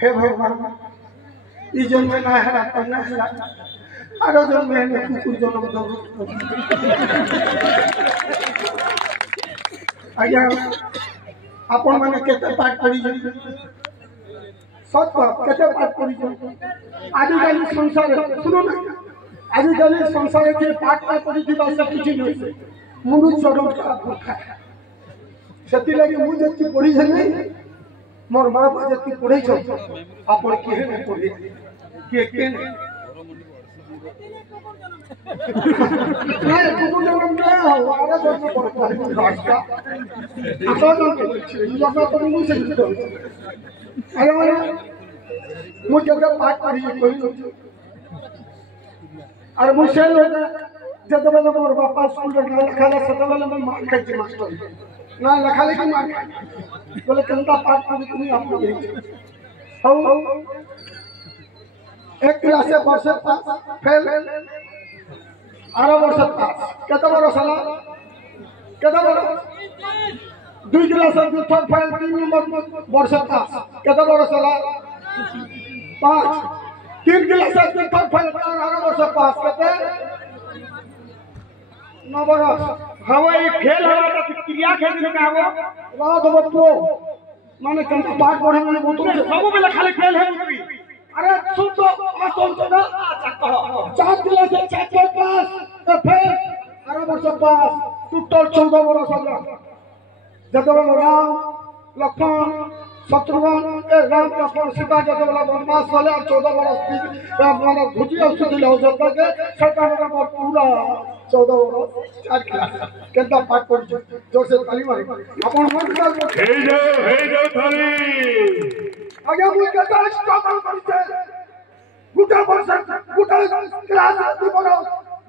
हे भगवान ई जन्म में ना हरा करना हरा आरो जन्म में कुकुर जन्म दो आज्ञा आपण माने केते पाठ पढ़ी सत केते पाठ पढ़ी आजिकाली संसार सुनो ना आजिकाली संसार के पाठ पढ़ी दिबा से कुछ नहीं मुंडू चढ़ो का सेति लगी मु जति पढ़ी नहीं मोर मां बाप जति पढ़े छ आपण केहे न पढ़े के नहीं कुकुर जन्म ना हो आरे जन्म पड़ता है रास्ता आसा जन्म छै जन्म तो मु से दो अरे मारे मु जब पाठ पढ़ी कोई अरे मु से जब मोर बापा स्कूल रे लिखाला सतवाला में मार खाई मास्टर ना लिखा लेकिन मार खाई बोले कंता पाठ पढ़ी तुम आपको हो एक क्लास से वर्ष फेल 12 वर्ष पास केते वर्ष साला केते वर्ष 2 क्लास से थर्ड फेल 3 नंबर वर्ष पास केते वर्ष साला 5 3 क्लास से थर्ड फेल 18 वर्ष पास केते 9 वर्ष हवा ये खेल हवा तो क्रिया खेल में का वो रात बतो माने कंता पाठ पढ़े में बहुत सब में खाली खेल है अरे सुन तो सुन तो ना 4 क्लास से 4 पास तो फिर 18 वर्ष पास टोटल 14 वर्ष हो जब राम लक्ष्मण शत्रुघ्न राम लक्ष्मण सीता जब वनवास वाले 14 वर्ष माने भुजी औषधि लो जब के सरकार का पूरा 14 वर्ष 4 क्लास केंता पाठ पढ़ जोर से ताली मारी अपन मन हे जो थाली आगे मु केता स्ट्रगल करते गुटा वर्ष गुटा क्लास आदि बनो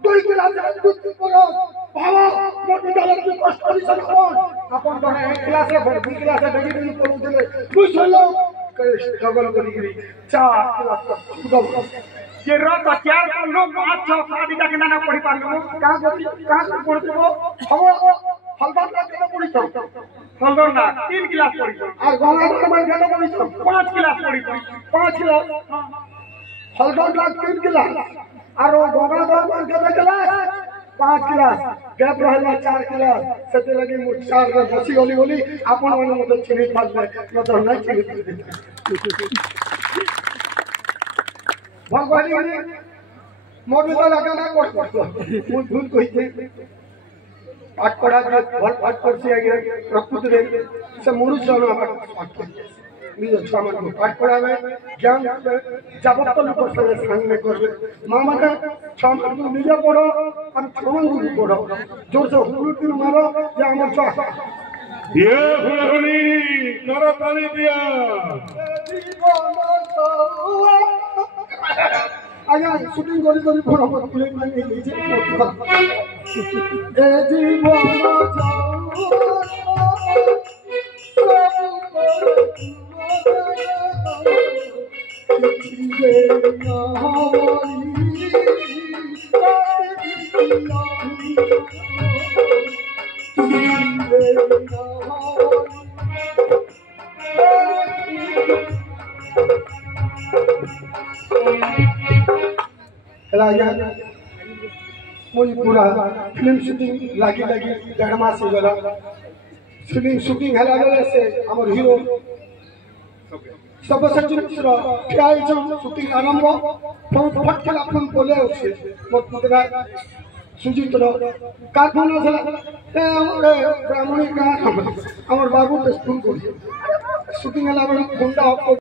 2 क्लास दूध बनो भावा मोटी डालर की कष्ट करी सकन अपन तो एक क्लास रे 2 क्लास रे डिग्री पढु देले खुश होलो स्ट्रगल करी 4 क्लास ये रात 4 का लोग 8 6 शादी का ना पढ़ी पालो कहां पढ़ते हो हम हलदार का केना पढ़ी छ हलदार ना 3 क्लास पढ़ी और गंगाधर में केना पढ़ी छ 5 क्लास पढ़ी 5 क्लास हलदार का 3 क्लास और गंगाधर में केना क्लास 5 क्लास गैप रहला 4 क्लास सेते लगे मु 4 रे बसी होली होली आपन मन मत चिनी पाले न तो नहीं चिनी भगवान ने मोर में लगा ना कोट मु भूल कहिते पाठ पढ़ा के भल पाठ कर से आगे प्रकृति रे से मुरु जानो पाठ निज छामन को पाठ पढ़ावे ज्ञान जब तो लोग से संग में करबे मामा का छामन को निज पढ़ो और छामन को पढ़ो जोर से हुलुटी मारो या हमर छा ये हुलहुली नर ताली दिया आया शूटिंग करी फोन पर प्ले माने लीजिए ए जीवन जाऊ मुझे पूरा फिल्म शूटिंग लगी 1.5 मास हो गला फिल्म शूटिंग हला गले से हमर हीरो सब सचित्र फिराई जो शूटिंग आरंभ फट के अपन बोले उसे मोर पुतरा सुजीत रो कारखाना से ए ब्राह्मणी का हमर बाबू के स्कूल को शूटिंग हला बड़ा गुंडा